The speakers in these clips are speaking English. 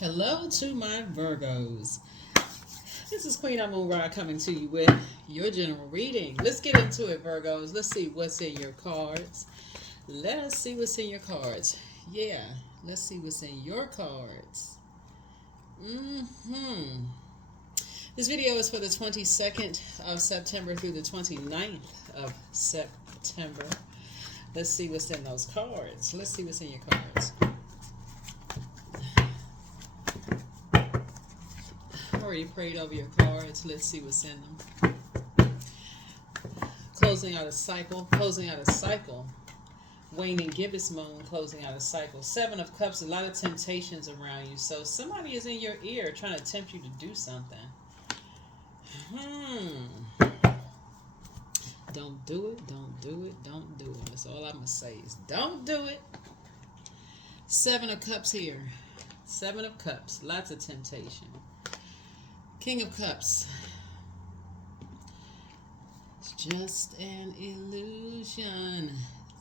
Hello to my Virgos. This is Queen Amun Ra coming to you with your general reading. Let's get into it, Virgos. Let's see what's in your cards. Let us see what's in your cards. Yeah, let's see what's in your cards. This video is for the 22nd of September through the 29th of September. Let's see what's in those cards. Let's see what's in your cards. Already prayed over your cards. Let's see what's in them. Closing out a cycle. Waning gibbous moon, closing out a cycle. 7 of Cups, a lot of temptations around you. So somebody is in your ear trying to tempt you to do something. Don't do it, don't do it, don't do it. That's all I'm going to say is don't do it. 7 of Cups here. 7 of Cups, lots of temptation. King of Cups. It's just an illusion.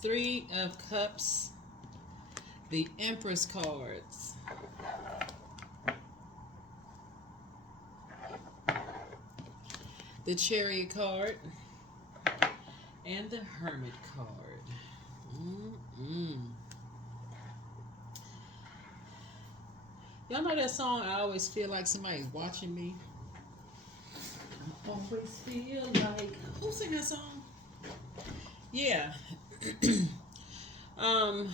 3 of Cups. The Empress cards. The Chariot card. And the Hermit card. Y'all know that song, I Always Feel Like Somebody's Watching Me? I always feel like... Who sang that song? Yeah.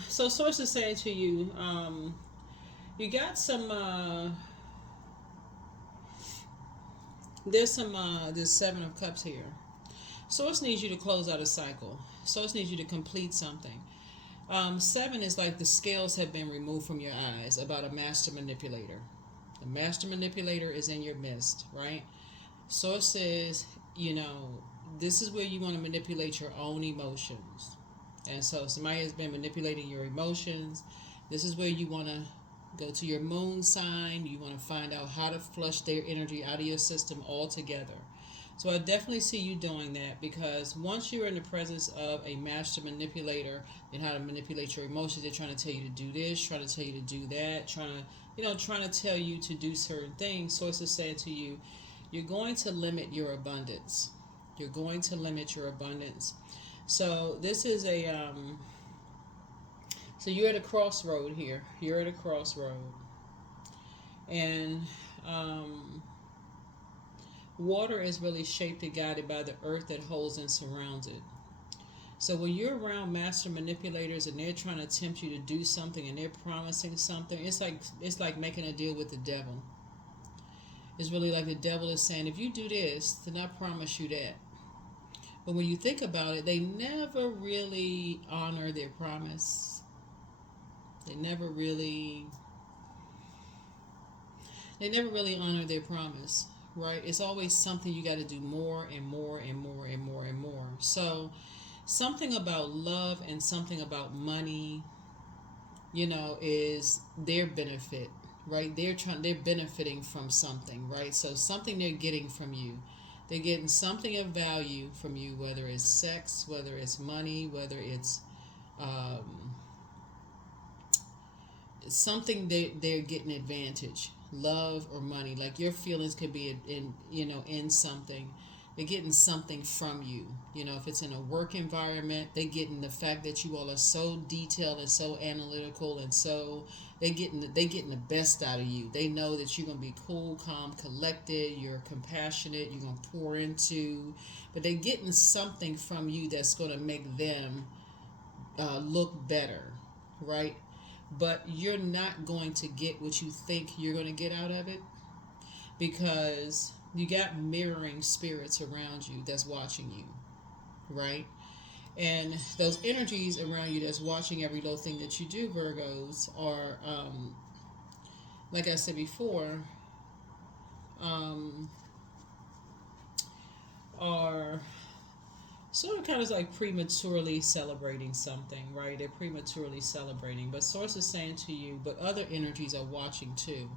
So Source is saying to you, you got some, there's 7 of Cups here. Source needs you to close out a cycle. Source needs you to complete something. 7 is like the scales have been removed from your eyes about a master manipulator. The master manipulator is in your midst, right? Source says, this is where you want to manipulate your own emotions. And so somebody has been manipulating your emotions. This is where you want to go to your moon sign. You want to find out how to flush their energy out of your system altogether. So I definitely see you doing that, because once you're in the presence of a master manipulator and how to manipulate your emotions, they're trying to tell you to do this, trying to tell you to do that, trying to tell you to do certain things. Source is saying to you, you're going to limit your abundance. You're going to limit your abundance. So this is so you're at a crossroad here. You're at a crossroad. And water is really shaped and guided by the earth that holds and surrounds it. So when you're around master manipulators and they're trying to tempt you to do something and they're promising something, it's like making a deal with the devil. It's really like the devil is saying, if you do this, then I promise you that. But when you think about it, they never really honor their promise. They never really honor their promise, right? It's always something you got to do more and more and more and more and more. So something about love and something about money, is their benefit, right? They're benefiting from something, right? So something they're getting from you. They're getting something of value from you, whether it's sex, whether it's money, whether it's something they're getting advantage, love or money. Like your feelings could be in something. They're getting something from you. If it's in a work environment, they're getting the fact that you all are so detailed and so analytical, and so they're getting the best out of you. They know that you're gonna be cool, calm, collected. You're compassionate. You're gonna pour into, but they're getting something from you that's gonna make them look better, right? But you're not going to get what you think you're going to get out of it, because you got mirroring spirits around you that's watching you, right? And those energies around you that's watching every little thing that you do, Virgos, are, like I said before, are sort of kind of like prematurely celebrating something, right? They're prematurely celebrating. But Source is saying to you, but other energies are watching too.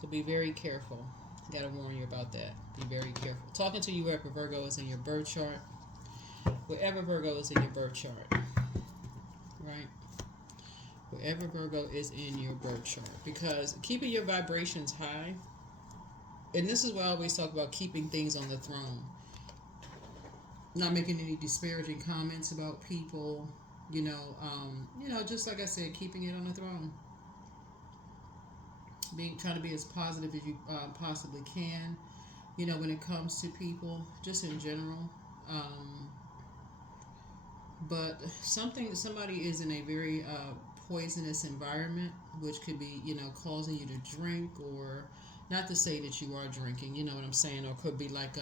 So be very careful. I gotta warn you about that. Be very careful. Talking to you wherever Virgo is in your birth chart. Wherever Virgo is in your birth chart. Right? Wherever Virgo is in your birth chart. Because keeping your vibrations high, and this is why I always talk about keeping things on the throne. Not making any disparaging comments about people, just like I said, keeping it on the throne. Trying to be as positive as you possibly can, when it comes to people, just in general. But somebody is in a very poisonous environment, which could be, causing you to drink, or not to say that you are drinking, you know what I'm saying, or could be like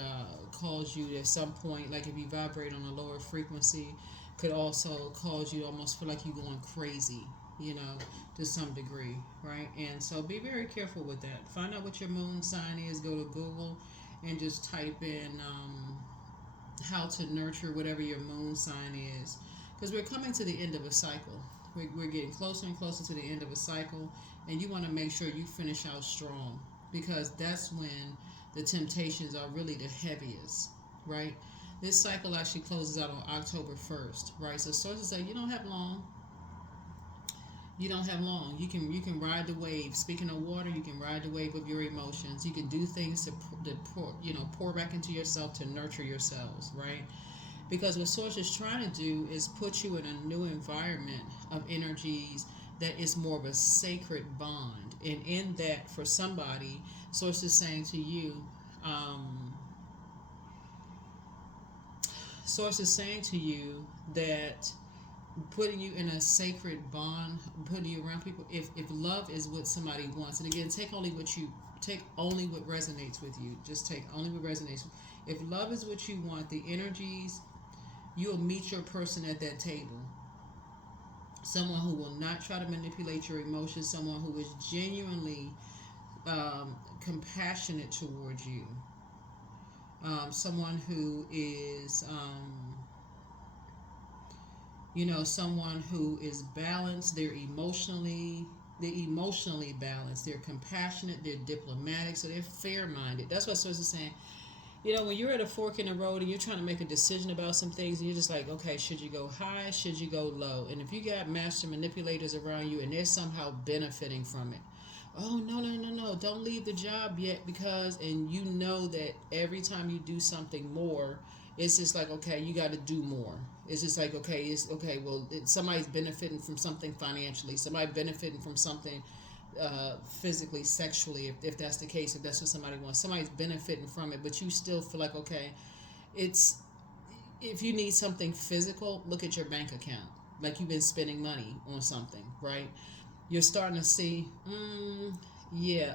cause you at some point, like if you vibrate on a lower frequency, could also cause you to almost feel like you're going crazy, to some degree, right? And so be very careful with that. Find out what your moon sign is. Go to Google and just type in how to nurture whatever your moon sign is, because we're coming to the end of a cycle. We're getting closer and closer to the end of a cycle, and you want to make sure you finish out strong, because that's when the temptations are really the heaviest, right? This cycle actually closes out on October 1st, right? So sources say you don't have long. You don't have long. You can ride the wave. Speaking of water, you can ride the wave of your emotions. You can do things to pour back into yourself, to nurture yourselves, right? Because what Source is trying to do is put you in a new environment of energies that is more of a sacred bond. And in that, for somebody, Source is saying to you, that putting you in a sacred bond, putting you around people, if love is what somebody wants, and again, take only what resonates with you. Just take only what resonates. If love is what you want, the energies, you'll meet your person at that table. Someone who will not try to manipulate your emotions, someone who is genuinely compassionate towards you, someone who is someone who is balanced. They're emotionally balanced. They're compassionate. They're diplomatic. So they're fair-minded. That's what Source is saying. When you're at a fork in the road and you're trying to make a decision about some things, and you're just like, okay, should you go high? Should you go low? And if you got master manipulators around you and they're somehow benefiting from it, oh, no, don't leave the job yet, because, and you know that every time you do something more, it's just like, okay, you got to do more. It's just like, okay, somebody's benefiting from something financially, somebody benefiting from something physically, sexually, if that's the case, if that's what somebody wants. Somebody's benefiting from it, but you still feel like, okay, if you need something physical, look at your bank account. Like you've been spending money on something, right? You're starting to see,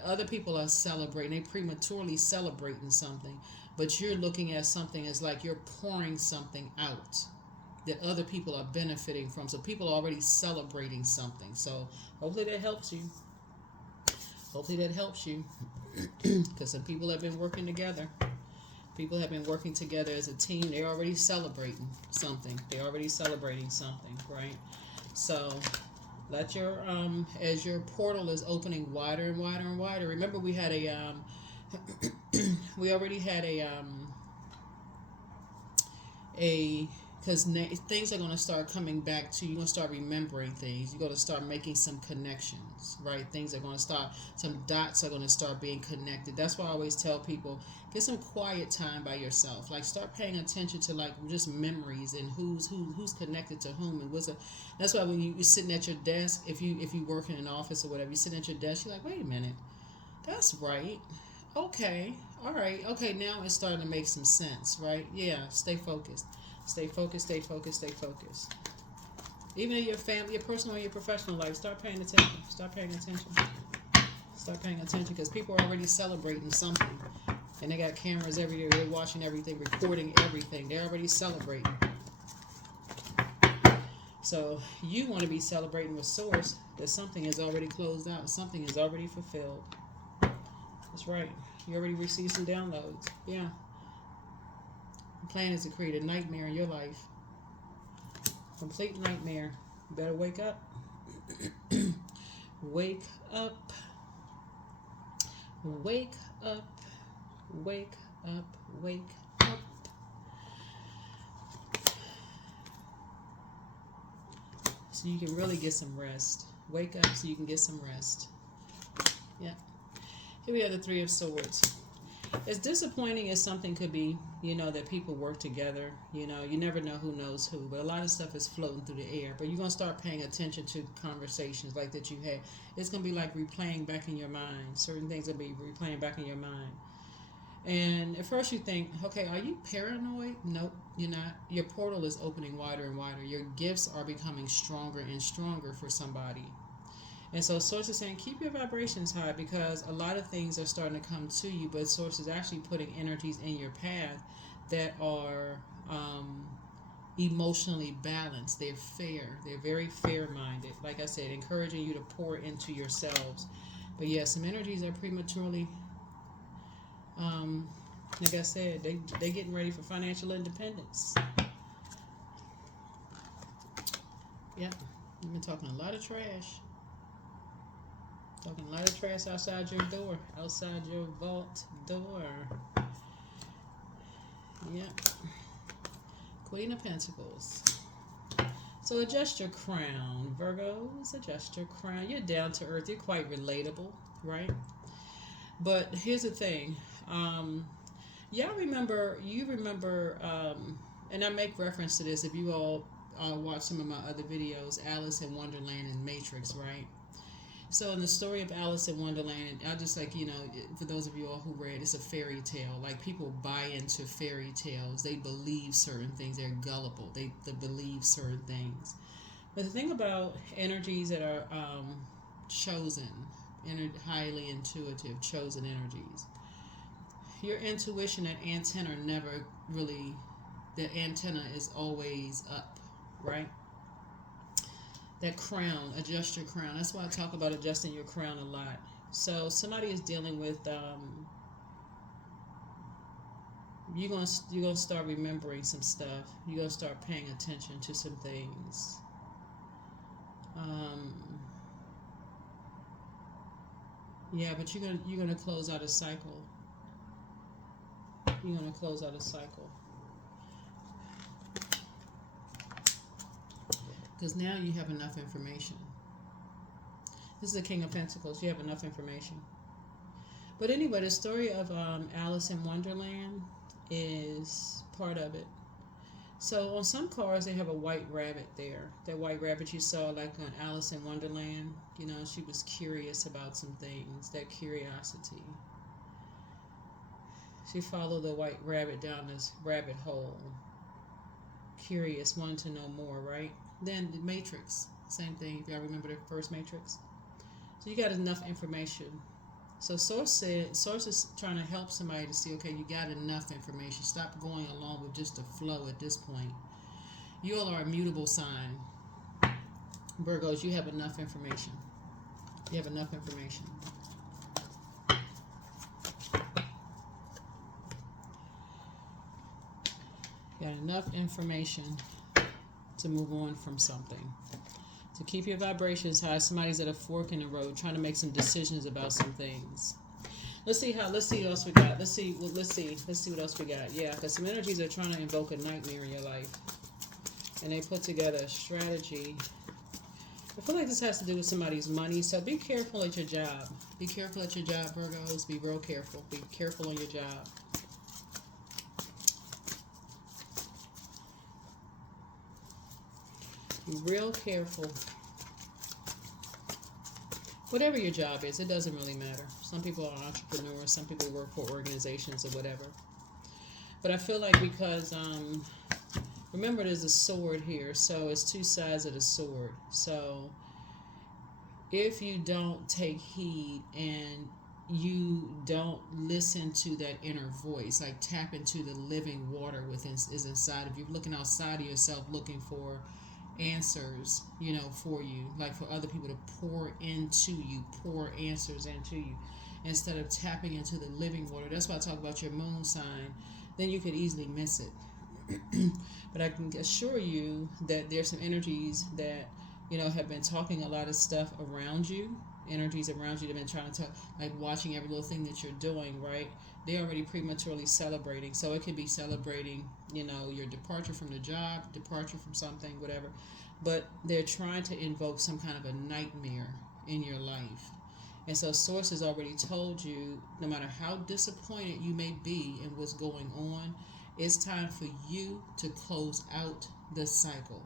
other people are celebrating. They prematurely celebrating something, but you're looking at something as like you're pouring something out that other people are benefiting from. So people are already celebrating something. So hopefully that helps you. Because some people have been working together. People have been working together as a team. They're already celebrating something. Right? So let your as your portal is opening wider and wider and wider. Remember, we had we already had because things are going to start coming back to you. You're going to start remembering things. You're going to start making some connections, right? Things are going to start, some dots are going to start being connected. That's why I always tell people, get some quiet time by yourself. Like, start paying attention to like just memories and who's connected to whom, and that's why when you're sitting at your desk, if you work in an office or whatever, you're sitting at your desk, you're like, wait a minute, that's right. Okay, all right, okay, now it's starting to make some sense, right? Yeah, stay focused. Stay focused. Even in your family, your personal and your professional life, start paying attention. Because people are already celebrating something. And they got cameras everywhere. They're watching everything, recording everything. They're already celebrating. So you want to be celebrating with Source that something is already closed out. Something is already fulfilled. That's right. You already received some downloads. Yeah. The plan is to create a nightmare in your life. Complete nightmare. You better wake up. Wake up. Wake up. Wake up. Wake up. So you can really get some rest. Wake up so you can get some rest. Yeah. Here we have the Three of Swords. As disappointing as something could be, that people work together, you never know who knows who, but a lot of stuff is floating through the air. But you're going to start paying attention to conversations like that you had. It's going to be like replaying back in your mind. Certain things will be replaying back in your mind. And at first you think, okay, are you paranoid? Nope, you're not. Your portal is opening wider and wider. Your gifts are becoming stronger and stronger for somebody. And so Source is saying, keep your vibrations high, because a lot of things are starting to come to you, but Source is actually putting energies in your path that are emotionally balanced. They're fair. They're very fair-minded. Like I said, encouraging you to pour into yourselves. But yeah, some energies are prematurely, like I said, they're getting ready for financial independence. Yep, we've been talking a lot of trash. Talking a lot of trash outside your door, outside your vault door. Yep. Queen of Pentacles. So adjust your crown, Virgos. Adjust your crown. You're down to earth. You're quite relatable, right? But here's the thing. Y'all remember, and I make reference to this if you all watch some of my other videos, Alice in Wonderland and Matrix, right? So in the story of Alice in Wonderland, I just for those of you all who read, it's a fairy tale. Like, people buy into fairy tales. They believe certain things. They're gullible. They believe certain things. But the thing about energies that are chosen, highly intuitive, chosen energies, your intuition, that antenna the antenna is always up, right? That crown, adjust your crown. That's why I talk about adjusting your crown a lot. So somebody is dealing with, you're gonna start remembering some stuff. You're gonna start paying attention to some things. Yeah, but you're gonna close out a cycle. You're gonna close out a cycle. Because now you have enough information. This is the King of Pentacles. You have enough information. But anyway, the story of Alice in Wonderland is part of it. So on some cards, they have a white rabbit there. That white rabbit you saw like on Alice in Wonderland. She was curious about some things. That curiosity. She followed the white rabbit down this rabbit hole. Curious, wanting to know more, right? Then the Matrix, same thing, if y'all remember the first Matrix. So you got enough information. So Source is trying to help somebody to see, okay, you got enough information. Stop going along with just the flow at this point. You all are a mutable sign. Virgos, you have enough information. You have enough information. You got enough information to move on from something. To keep your vibrations high. Somebody's at a fork in the road trying to make some decisions about some things. Let's see what else we got. Let's see what else we got. Yeah, because some energies are trying to invoke a nightmare in your life. And they put together a strategy. I feel like this has to do with somebody's money. So be careful at your job. Be careful at your job, Virgos. Be real careful. Be careful on your job. Be real careful. Whatever your job is, it doesn't really matter. Some people are entrepreneurs, some people work for organizations or whatever. But I feel like because, remember there's a sword here, so it's two sides of the sword. So if you don't take heed and you don't listen to that inner voice, like tap into the living water within is inside of you, looking outside of yourself, looking for answers, for you, like for other people to pour into you, pour answers into you, instead of tapping into the living water. That's why I talk about your moon sign. Then you could easily miss it. But I can assure you that there's some energies that, have been talking a lot of stuff around you. Energies around you that have been trying to talk, like watching every little thing that you're doing, right? They're already prematurely celebrating. So it could be celebrating, your departure from the job, departure from something, whatever. but they're trying to invoke some kind of a nightmare in your life. And so Source has already told you, no matter how disappointed you may be in what's going on, it's time for you to close out the cycle.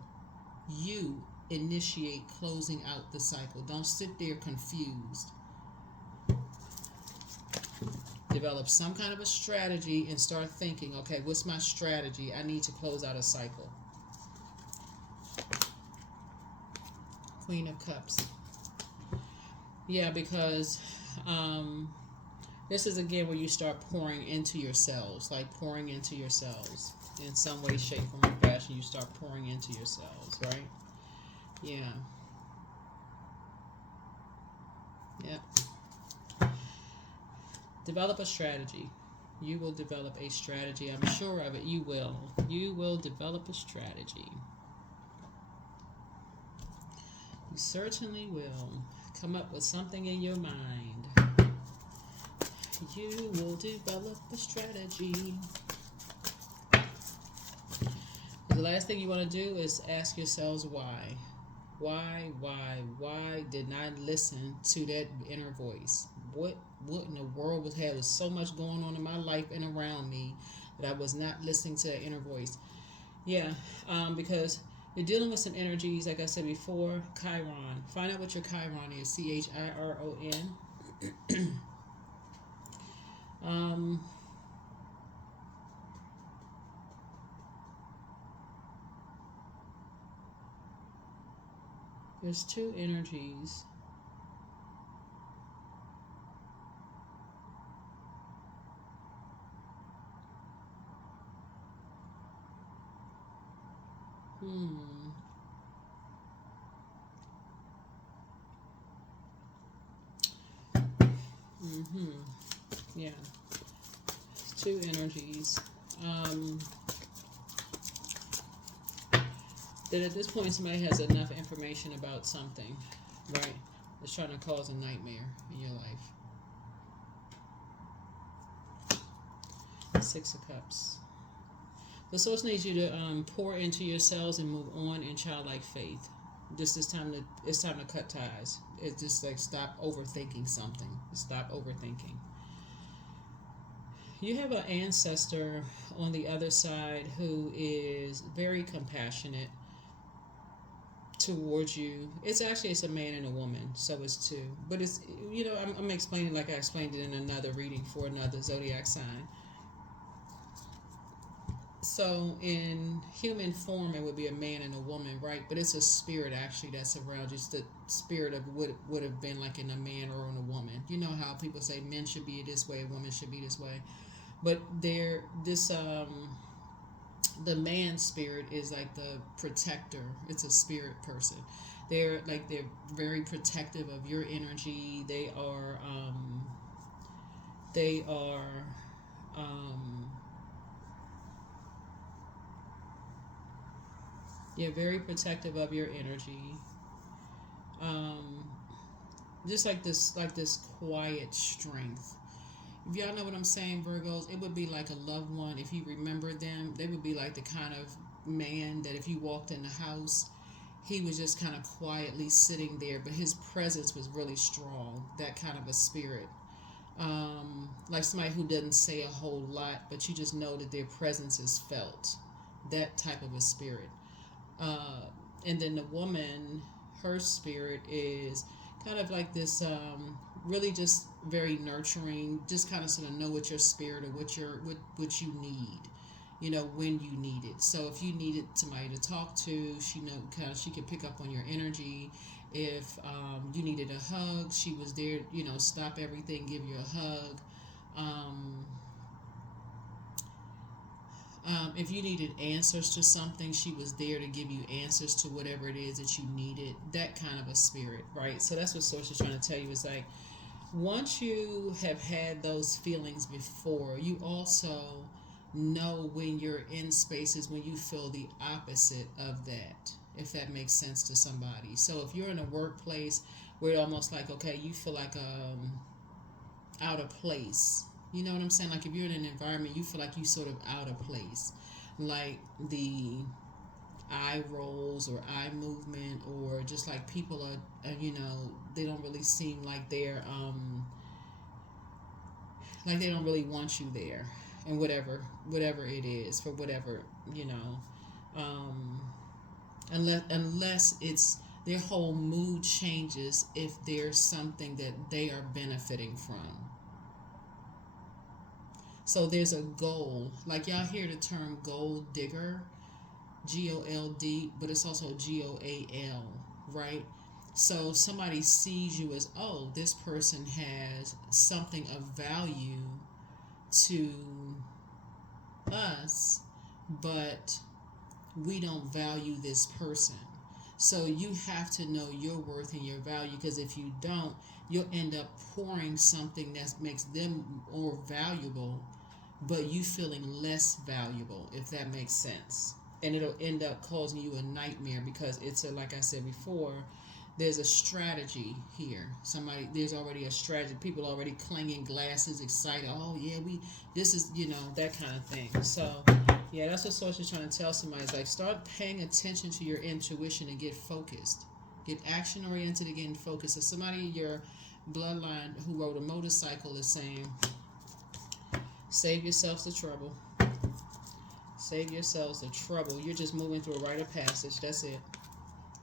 You initiate closing out the cycle. Don't sit there confused. Develop some kind of a strategy and start thinking, okay, what's my strategy? I need to close out a cycle. Queen of Cups. Yeah, because this is again where you start pouring into yourselves, like pouring into yourselves in some way, shape, form, or fashion. You start pouring into yourselves, right? Yeah. Yep. Develop a strategy. You will develop a strategy. I'm sure of it. You will. You will develop a strategy. You certainly will. Come up with something in your mind. You will develop a strategy. The last thing you want to do is ask yourselves why. Why didn't I listen to that inner voice? What in the world was had so much going on in my life and around me that I was not listening to that inner voice? Yeah, because you're dealing with some energies, like I said before, Chiron. Find out what your Chiron is, Chiron. There's two energies. Yeah. Two energies. That at this point somebody has enough information about something, right? That's trying to cause a nightmare in your life. Six of Cups. The Source needs you to pour into yourselves and move on in childlike faith. It's time to cut ties. It's just like stop overthinking something. Stop overthinking. You have an ancestor on the other side who is very compassionate towards you. It's a man and a woman, so it's two. But it's, I'm explaining like I explained it in another reading for another zodiac sign. So in human form, it would be a man and a woman, right? But it's a spirit actually that's around, just the spirit of what would have been like in a man or in a woman. You know how people say men should be this way, women should be this way, but the man spirit is like the protector. It's a spirit person. They're very protective of your energy. They are very protective of your energy. Just like this quiet strength. If y'all know what I'm saying, Virgos, it would be like a loved one. If you remember them, they would be like the kind of man that if you walked in the house, he was just kind of quietly sitting there, but his presence was really strong. That kind of a spirit. Like somebody who doesn't say a whole lot, but you just know that their presence is felt. That type of a spirit. And then the woman, her spirit is kind of like this, really just very nurturing, just kind of sort of know what your spirit or what you need, when you need it. So if you needed somebody to talk to, she could pick up on your energy. If you needed a hug, she was there, stop everything, give you a hug. If you needed answers to something, she was there to give you answers to whatever it is that you needed. That kind of a spirit, right? So that's what Source is trying to tell you. Is like, once you have had those feelings before, you also know when you're in spaces when you feel the opposite of that, if that makes sense to somebody. So if you're in a workplace where it's almost like, okay, you feel like out of place. You know what I'm saying? Like if you're in an environment, you feel like you sort of out of place. Like the eye rolls or eye movement, or just like people are, you know, they don't really seem like like they don't really want you there, and whatever it is, for whatever, you know, unless it's their whole mood changes if there's something that they are benefiting from. So there's a goal, like y'all hear the term gold digger, GOLD, but it's also GOAL, right? So somebody sees you as, oh, this person has something of value to us, but we don't value this person. So you have to know your worth and your value, because if you don't, you'll end up pouring something that makes them more valuable, but you feeling less valuable, if that makes sense. And it'll end up causing you a nightmare, because it's a, like I said before, there's a strategy here. There's already a strategy. People already clanging glasses, excited. Oh yeah, this is, you know, that kind of thing. So yeah, that's what Source is trying to tell somebody. It's like, start paying attention to your intuition and get focused. Get action oriented and getting focused. So somebody in your bloodline who rode a motorcycle is saying, save yourselves the trouble. Save yourselves the trouble. You're just moving through a rite of passage. That's it.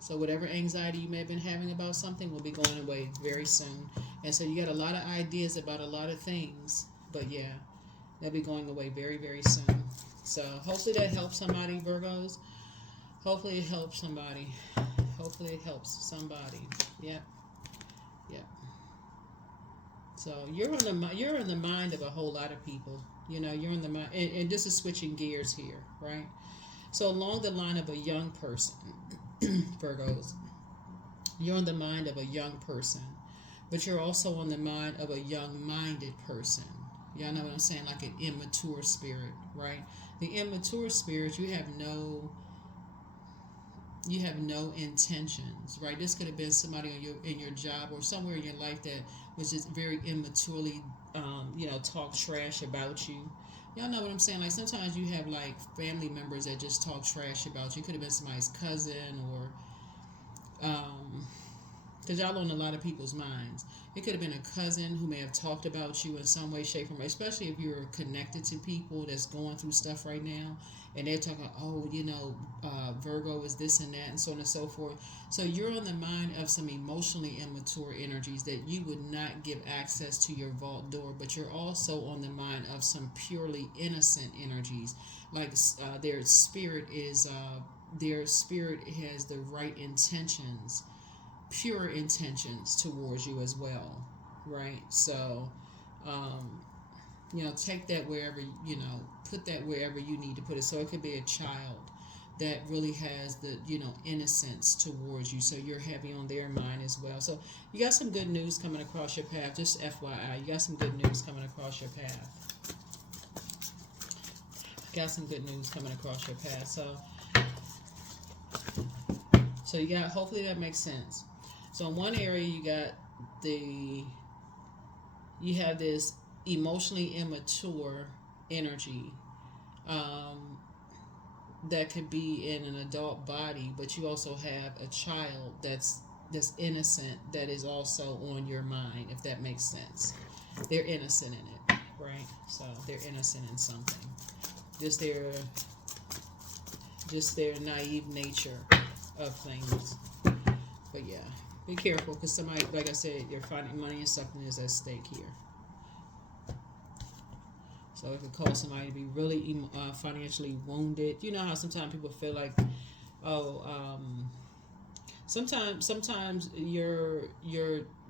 So whatever anxiety you may have been having about something will be going away very soon. And so you got a lot of ideas about a lot of things. But yeah, they'll be going away very, very soon. So hopefully that helps somebody, Virgos. Hopefully it helps somebody. Hopefully it helps somebody. Yep. Yep. So you're in the mind of a whole lot of people. You know, you're in the mind, and this is switching gears here, right? So along the line of a young person, Virgos, you're on the mind of a young person, but you're also on the mind of a young-minded person. Y'all know what I'm saying? Like an immature spirit, right? The immature spirit, you have no intentions, right? This could have been somebody in your job or somewhere in your life that was just very immaturely, talk trash about you. Y'all know what I'm saying? Like sometimes you have like family members that just talk trash about you. It could have been somebody's cousin, or because y'all on a lot of people's minds. It could have been a cousin who may have talked about you in some way, shape, or form, especially if you're connected to people that's going through stuff right now, and they're talking, oh, Virgo is this and that, and so on and so forth. So you're on the mind of some emotionally immature energies that you would not give access to your vault door, but you're also on the mind of some purely innocent energies, like their spirit has the right intentions, pure intentions towards you as well, right? So, take that wherever, put that wherever you need to put it. So it could be a child that really has the, innocence towards you. So you're heavy on their mind as well. So you got some good news coming across your path. Just FYI, you got some good news coming across your path. Got some good news coming across your path. So you got, hopefully that makes sense. So in one area you have this emotionally immature energy that could be in an adult body, but you also have a child that's innocent that is also on your mind, if that makes sense. They're innocent in it, right? So they're innocent in something. Just their naive nature of things. But yeah, be careful, because somebody, like I said, you're finding money and something is at stake here. So it could cause somebody to be really financially wounded. You know how sometimes people feel like, sometimes your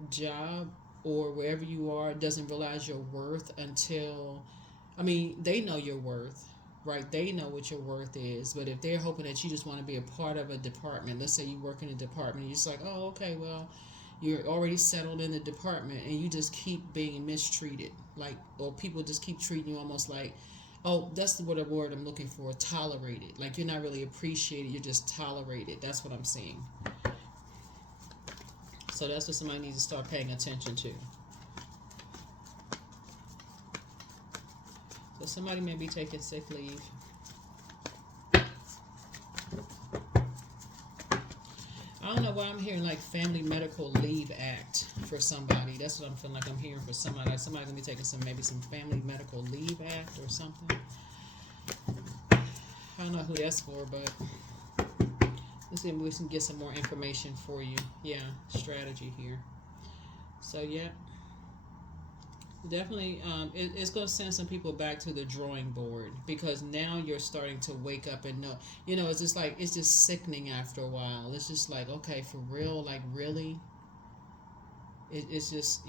job or wherever you are doesn't realize your worth until, they know your worth, right? They know what your worth is. But if they're hoping that you just want to be a part of a department, let's say you work in a department, you're just like, oh, okay, well, you're already settled in the department and you just keep being mistreated, or people just keep treating you almost like, oh, that's the word I'm looking for, tolerated. Like you're not really appreciated, you're just tolerated. That's what I'm seeing. So that's what somebody needs to start paying attention to. So somebody may be taking sick leave. I don't know why I'm hearing like Family Medical Leave Act for somebody. That's what I'm feeling like I'm hearing for somebody. Like somebody gonna be taking maybe some Family Medical Leave Act or something. I don't know who that's for, but let's see if we can get some more information for you. Yeah, strategy here. So yeah, definitely, it's going to send some people back to the drawing board because now you're starting to wake up and know. It's just like it's just sickening after a while. It's just like, okay, for real, like really. It's just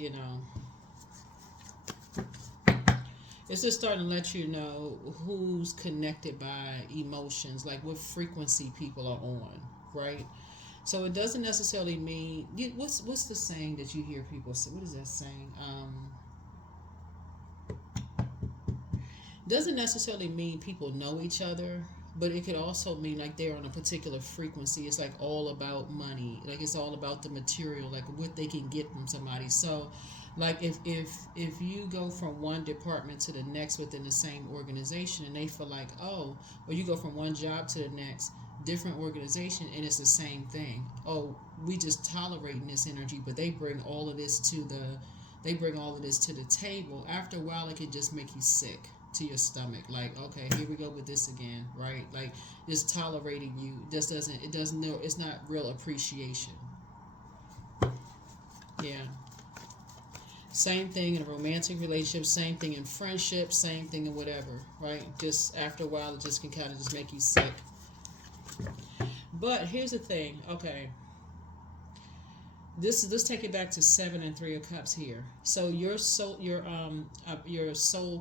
it's just starting to let you know who's connected by emotions, like what frequency people are on, right? So it doesn't necessarily mean what's the saying that you hear people say? What is that saying? Doesn't necessarily mean people know each other, but it could also mean like they're on a particular frequency. It's like all about money, like it's all about the material, like what they can get from somebody. So like if you go from one department to the next within the same organization and they feel like, oh, or you go from one job to the next different organization and it's the same thing, oh, we just tolerating this energy, but they bring all of this to the table. After a while it can just make you sick to your stomach. Like, okay, here we go with this again, right? Like just tolerating you just doesn't it's not real appreciation. Yeah. Same thing in a romantic relationship, same thing in friendship, same thing in whatever, right? Just after a while it just can kind of just make you sick. But here's the thing, okay. Let's take it back to 7 and 3 of Cups here. So your soul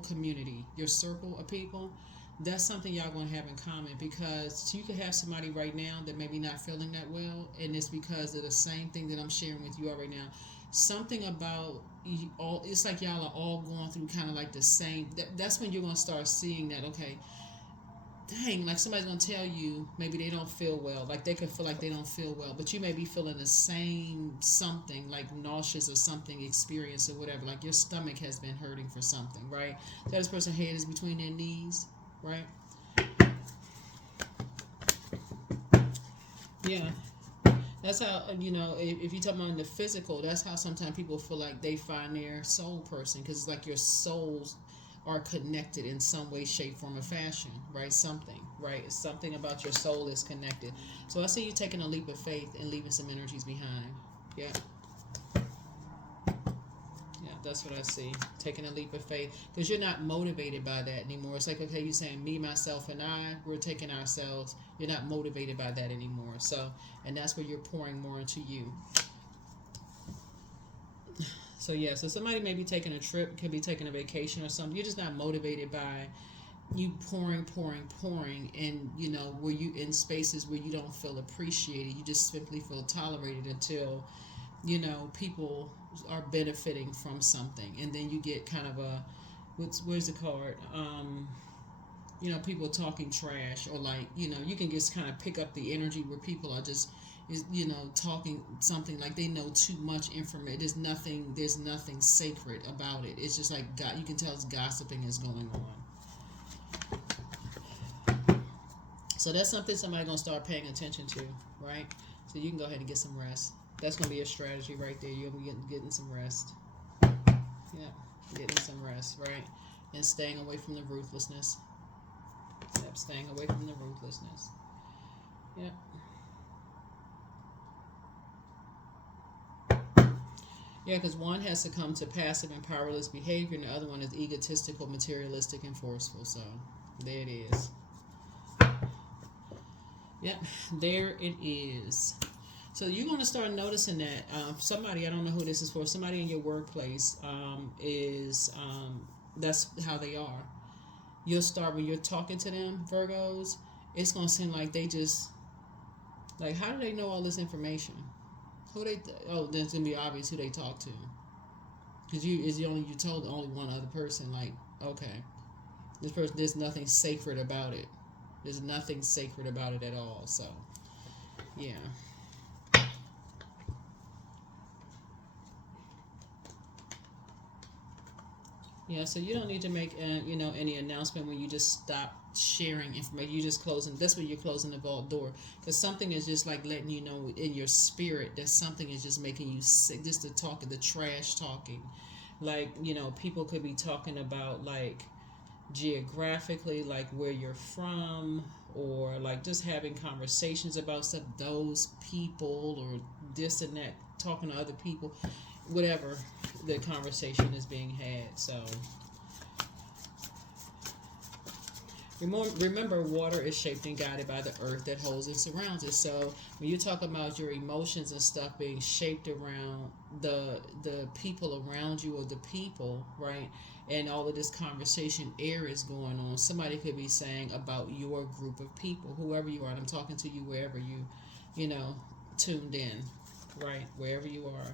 community, your circle of people, that's something y'all gonna have in common because you could have somebody right now that maybe not feeling that well, and it's because of the same thing that I'm sharing with you all right now. Something about you all, it's like y'all are all going through kind of like the same. That's when you're gonna start seeing that. Okay, dang, like somebody's gonna tell you maybe they don't feel well, like they could feel like they don't feel well, but you may be feeling the same something, like nauseous or something experience or whatever, like your stomach has been hurting for something, right? So this person's head is between their knees, right? Yeah, that's how if you talk about in the physical, that's how sometimes people feel like they find their soul person because it's like your souls are connected in some way, shape, form, or fashion, right? Something, right? Something about your soul is connected. So I see you taking a leap of faith and leaving some energies behind. Yeah. Yeah, that's what I see. Taking a leap of faith because you're not motivated by that anymore. It's like, okay, you're saying me, myself, and I, we're taking ourselves. You're not motivated by that anymore. So, and that's where you're pouring more into you. So yeah, so somebody may be taking a trip, could be taking a vacation or something. You're just not motivated by you pouring, and where you in spaces where you don't feel appreciated. You just simply feel tolerated until people are benefiting from something, and then you get kind of a where's the card? People talking trash, or like you can just kind of pick up the energy where people are just talking something like they know too much information. There's nothing sacred about it. It's just like you can tell it's gossiping is going on. So that's something somebody's gonna start paying attention to, right? So you can go ahead and get some rest. That's gonna be a strategy right there. You'll be getting some rest. Yeah, getting some rest, right? And staying away from the ruthlessness. Yep, staying away from the ruthlessness. Yep. Yeah, because one has succumbed to passive and powerless behavior, and the other one is egotistical, materialistic, and forceful. So, there it is. Yep, there it is. So you're going to start noticing that somebody, I don't know who this is for, somebody in your workplace that's how they are. You'll start, when you're talking to them, Virgos, it's going to seem like they just, like, how do they know all this information? Then it's gonna be obvious who they talk to, because you told only one other person. Like, okay, this person, there's nothing sacred about it. There's nothing sacred about it at all. So, yeah. Yeah, so you don't need to make any announcement when you just stop sharing information. You just closing. That's when you're closing the vault door, because something is just like letting you know in your spirit that something is just making you sick. Just the talking, the trash talking, like people could be talking about like geographically, like where you're from, or like just having conversations about stuff. Those people or this and that, talking to other people, whatever the conversation is being had. So remember, water is shaped and guided by the earth that holds and surrounds it. So when you talk about your emotions and stuff being shaped around the people around you, or the people, right? And all of this conversation air is going on. Somebody could be saying about your group of people, whoever you are. And I'm talking to you wherever tuned in, right? Wherever you are,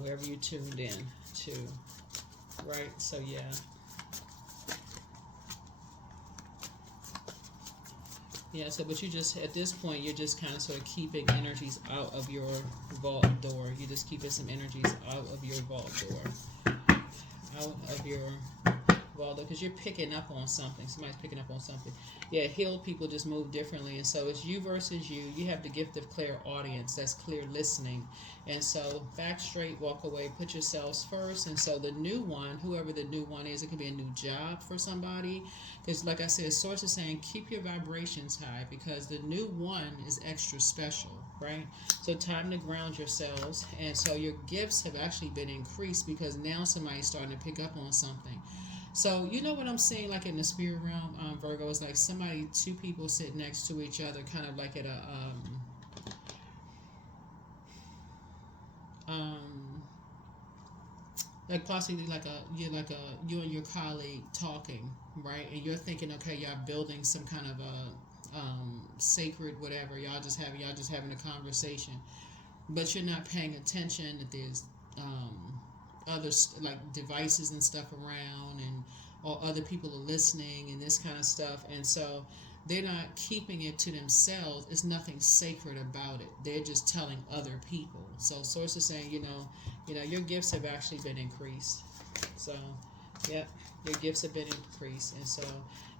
wherever you tuned in to, right? So yeah. Yeah, so but you just, at this point, you're just kind of sort of keeping energies out of your vault door. You're just keeping some energies out of your vault door. Out of your vault door, because you're picking up on something. Somebody's picking up on something. Yeah, healed people just move differently. And so it's you versus you. You have the gift of clear audience. That's clear listening. And so back straight, walk away, put yourselves first. And so the new one, whoever the new one is, it could be a new job for somebody. Because like I said, Source is saying keep your vibrations high, because the new one is extra special, right? So time to ground yourselves. And so your gifts have actually been increased, because now somebody's starting to pick up on something. So you know what I'm saying, like in the spirit realm, Virgo, is like two people sit next to each other, kind of like at a like possibly like you and your colleague talking, right? And you're thinking, okay, y'all building some kind of a sacred whatever. Y'all just having a conversation, but you're not paying attention that there's other like devices and stuff around, and or other people are listening and this kind of stuff. And so they're not keeping it to themselves. It's nothing sacred about it. They're just telling other people. So Source is saying, your gifts have actually been increased. So, yep, your gifts have been increased. And so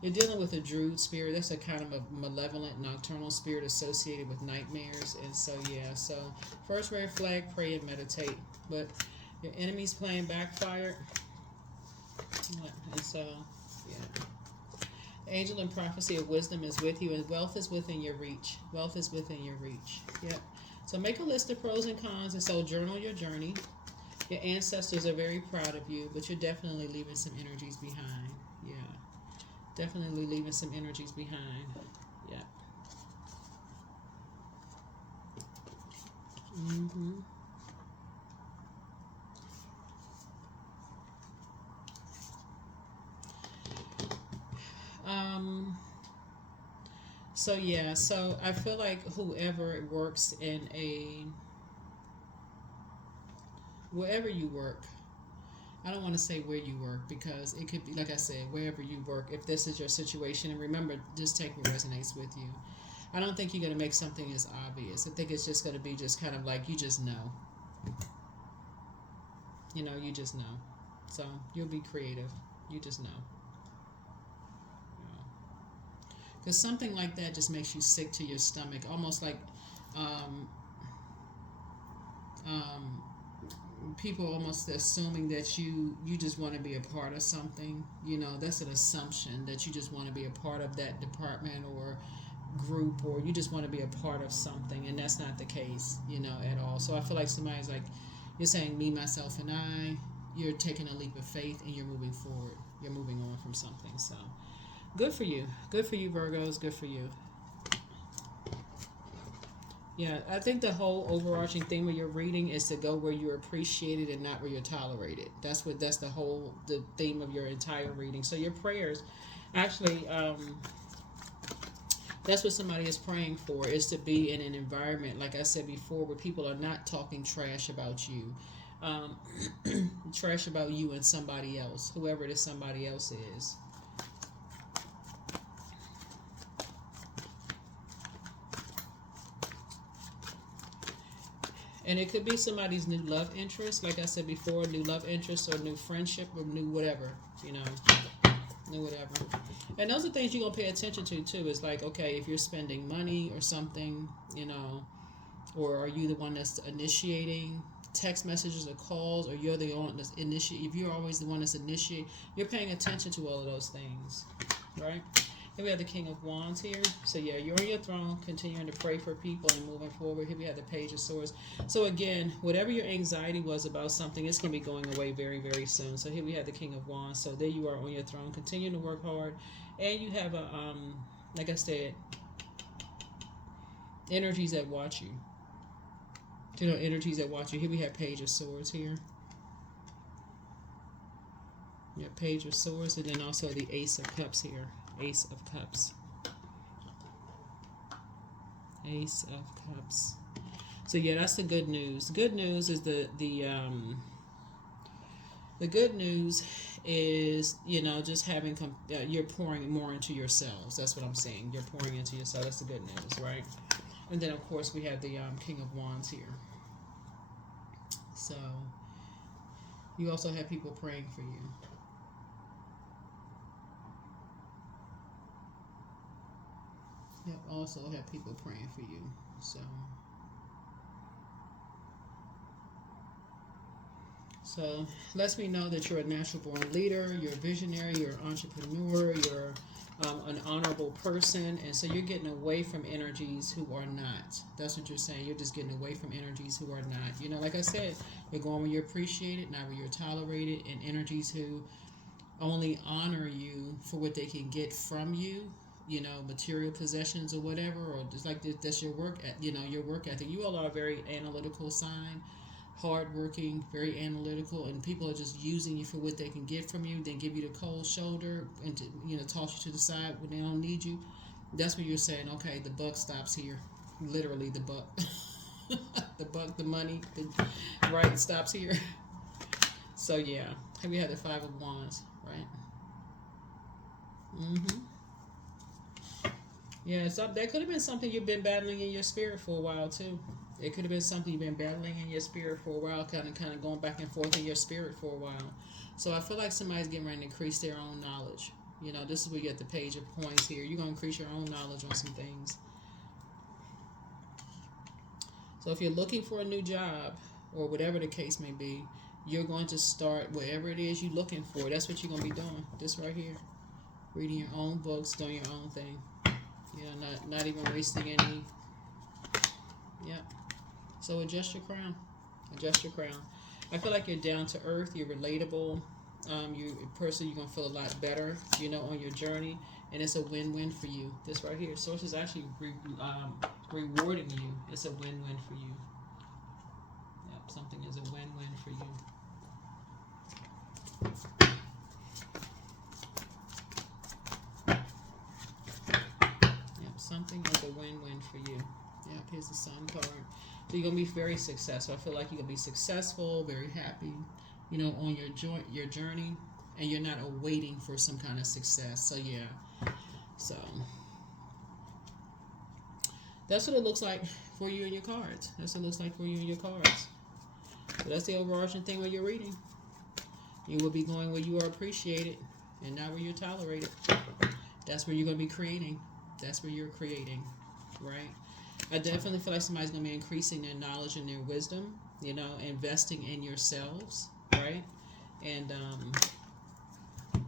you're dealing with a druid spirit. That's a kind of a malevolent, nocturnal spirit associated with nightmares. And so, yeah, so first red flag, pray and meditate. But your enemy's playing backfired. And so, yeah. Angel and prophecy of wisdom is with you, and wealth is within your reach. Wealth is within your reach. Yep. So make a list of pros and cons, and so journal your journey. Your ancestors are very proud of you, but you're definitely leaving some energies behind. Yeah. Definitely leaving some energies behind. Yeah. Mm-hmm. So yeah, so I feel like whoever works wherever you work, I don't want to say where you work, because it could be, like I said, wherever you work, if this is your situation, and remember, just take what resonates with you. I don't think you're going to make something as obvious. I think it's just going to be just kind of like, you just know. You just know. So you'll be creative. You just know. Because something like that just makes you sick to your stomach, almost like people almost assuming that you just want to be a part of something. That's an assumption that you just want to be a part of that department or group, or you just want to be a part of something, and that's not the case, at all. So I feel like somebody's like, you're saying me, myself, and I. You're taking a leap of faith, and you're moving forward. You're moving on from something. So. Good for you. Good for you, Virgos. Good for you. Yeah, I think the whole overarching theme of your reading is to go where you're appreciated and not where you're tolerated. That's the theme of your entire reading. So your prayers, actually, that's what somebody is praying for, is to be in an environment, like I said before, where people are not talking trash about you. Trash about you and somebody else, whoever this somebody else is. And it could be somebody's new love interest, like I said before, new love interest or new friendship or new whatever, you know, new whatever. And those are things you're going to pay attention to, too. It's like, okay, if you're spending money or something, you know, or are you the one that's initiating text messages or calls, or you're the one that's initiating, if you're always the one that's initiating, you're paying attention to all of those things, right? Here we have the King of Wands here. So yeah, you're on your throne, continuing to pray for people and moving forward. Here we have the Page of Swords. So again, whatever your anxiety was about something, it's going to be going away very, very soon. So here we have the King of Wands. So there you are on your throne, continuing to work hard. And you have a, like I said, energies that watch you. You know, energies that watch you. Here we have Page of Swords here. Yeah, Page of Swords, and then also the Ace of Cups here. Ace of Cups. Ace of Cups. So yeah, that's the good news. Good news is the good news is, you know, just having you're pouring more into yourselves. That's what I'm saying. You're pouring into yourself. That's the good news, right? And then of course we have the King of Wands here. So you also have people praying for you. You also have people praying for you. So lets me know that you're a natural born leader, you're a visionary, you're an entrepreneur, you're an honorable person, and so you're getting away from energies who are not. That's what you're saying. You're just getting away from energies who are not. You know, like I said, you're going where you're appreciated, not where you're tolerated, and energies who only honor you for what they can get from you. You know, material possessions or whatever, or just like that's your work, you know, your work ethic. You all are a very analytical sign, hardworking, very analytical, and people are just using you for what they can get from you, then give you the cold shoulder and to, you know, toss you to the side when they don't need you. That's what you're saying. Okay, the buck stops here. Literally, the buck, the buck, the money, right, stops here. So yeah, here we have the Five of Wands, right? Yeah, so that could have been something you've been battling in your spirit for a while too. It could have been something you've been battling in your spirit for a while, kind of going back and forth in your spirit for a while. So I feel like somebody's getting ready to increase their own knowledge. You know, this is where you get the Page of Coins here. You're going to increase your own knowledge on some things. So if you're looking for a new job, or whatever the case may be, you're going to start whatever it is you're looking for. That's what you're going to be doing. This right here. Reading your own books, doing your own thing. You know, not even wasting any. Yep. So adjust your crown. Adjust your crown. I feel like you're down to earth. You're relatable. You personally, you're gonna feel a lot better. You know, on your journey, and it's a win-win for you. This right here, Source is actually rewarding you. It's a win-win for you. Yep. Something is a win-win for you. Something is a win-win for you. Yeah, here's the Sun card. So you're gonna be very successful. I feel like you're gonna be successful, very happy, you know, on your journey, and you're not awaiting for some kind of success. So yeah, so that's what it looks like for you and your cards. That's what it looks like for you and your cards. So that's the overarching thing when you're reading. You will be going where you are appreciated, and not where you're tolerated. That's where you're gonna be creating. That's where you're creating, right? I definitely feel like somebody's going to be increasing their knowledge and their wisdom, you know, investing in yourselves, right? And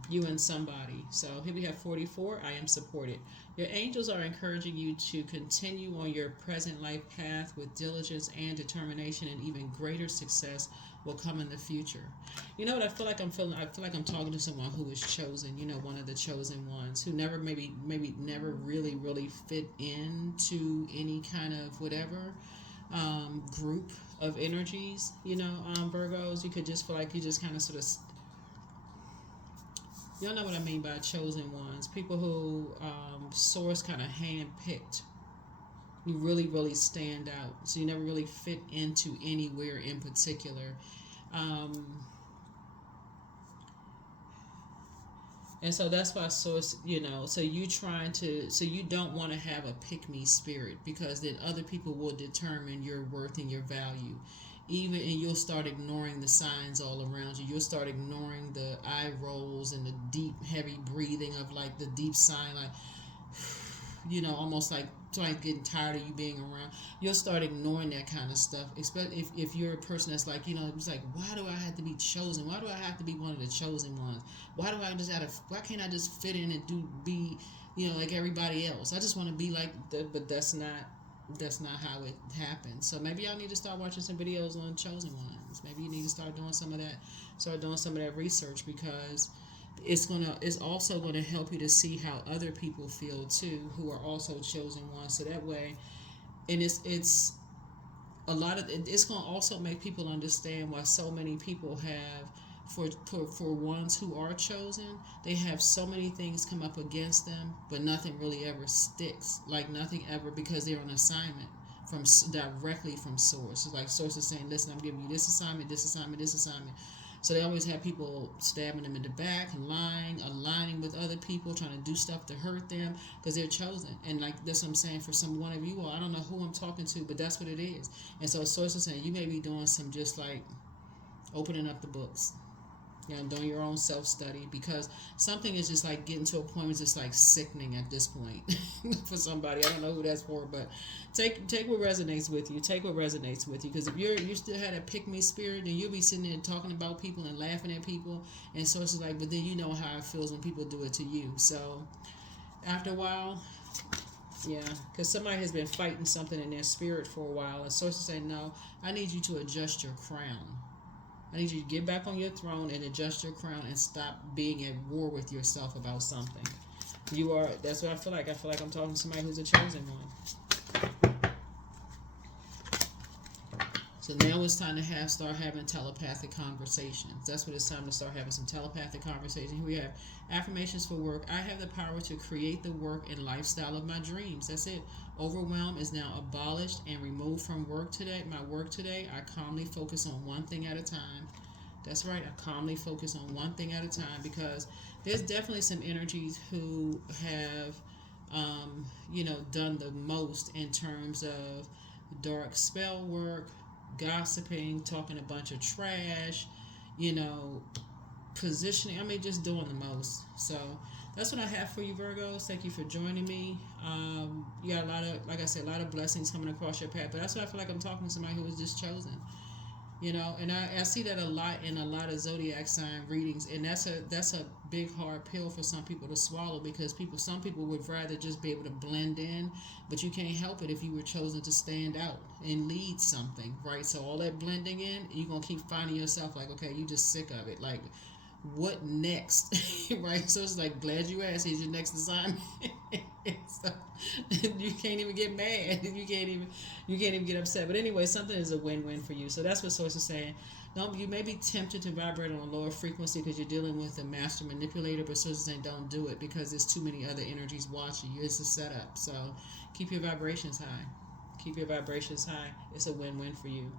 you and somebody. So here we have 44, I am supported. Your angels are encouraging you to continue on your present life path with diligence and determination, and even greater success will come in the future. You know what I feel like I'm feeling? I feel like I'm talking to someone who is chosen, you know, one of the chosen ones, who never maybe never really fit into any kind of whatever group of energies, you know, Virgos. You could just feel like you just kind of sort of, y'all know what I mean by chosen ones. People who Source kind of handpicked. You really stand out. So you never really fit into anywhere in particular. And so that's why source, so you don't want to have a pick me spirit, because then other people will determine your worth and your value. And you'll start ignoring the signs all around you. You'll start ignoring the eye rolls and the deep, heavy breathing of like the deep sign, like, almost like getting tired of you being around. You'll start ignoring that kind of stuff, especially if you're a person that's like, it's like, why do I have to be chosen? Why do I have to be one of the chosen ones? Why can't I just fit in and be like everybody else? I just want to be like but that's not how it happens. So maybe y'all need to start watching some videos on chosen ones. Maybe you need to start doing some of that research, because it's also gonna help you to see how other people feel too, who are also chosen ones. So that way, and it's gonna also make people understand why so many people have, for ones who are chosen, they have so many things come up against them, but nothing really ever sticks. Like nothing ever, because they're on assignment directly from source. It's like source is saying, listen, I'm giving you this assignment, this assignment, this assignment. So they always have people stabbing them in the back, lying, aligning with other people, trying to do stuff to hurt them, because they're chosen. And like that's what I'm saying for one of you all. I don't know who I'm talking to, but that's what it is. And so source is saying you may be doing some just like opening up the books, doing your own self-study, because something is just like getting to a point where it's just like sickening at this point for somebody. I don't know who that's for, but take what resonates with you. Take what resonates with you, because if you still had a pick-me spirit, then you'll be sitting there talking about people and laughing at people, and so it's like, but then you know how it feels when people do it to you. So after a while, yeah, because somebody has been fighting something in their spirit for a while, and sources say, no, I need you to adjust your crown. I need you to get back on your throne and adjust your crown and stop being at war with yourself about something. That's what I feel like. I feel like I'm talking to somebody who's a chosen one. So now it's time to start having telepathic conversations. That's what it's time to start having, some telepathic conversations. Here we have affirmations for work. I have the power to create the work and lifestyle of my dreams. That's it. Overwhelm is now abolished and removed from my work today. I calmly focus on one thing at a time. That's right. I calmly focus on one thing at a time, because there's definitely some energies who have, done the most in terms of dark spell work, gossiping, talking a bunch of trash, positioning. I mean, just doing the most. So that's what I have for you, Virgos. Thank you for joining me. You got a lot of blessings coming across your path. But that's what I feel like I'm talking to somebody who was just chosen. And I see that a lot in a lot of zodiac sign readings, and that's a big hard pill for some people to swallow, because some people would rather just be able to blend in, but you can't help it if you were chosen to stand out and lead something, right? So all that blending in, you're gonna keep finding yourself like, okay, you just sick of it, like, what next? Right? So it's like, glad you asked, here's your next assignment. So you can't even get mad. You can't even get upset. But anyway, something is a win-win for you. So that's what source is saying. No, you may be tempted to vibrate on a lower frequency because you're dealing with a master manipulator, but source is saying don't do it, because there's too many other energies watching you. It's a setup. So keep your vibrations high. Keep your vibrations high. It's a win-win for you.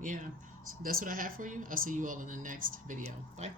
Yeah, so that's what I have for you. I'll see you all in the next video. Bye.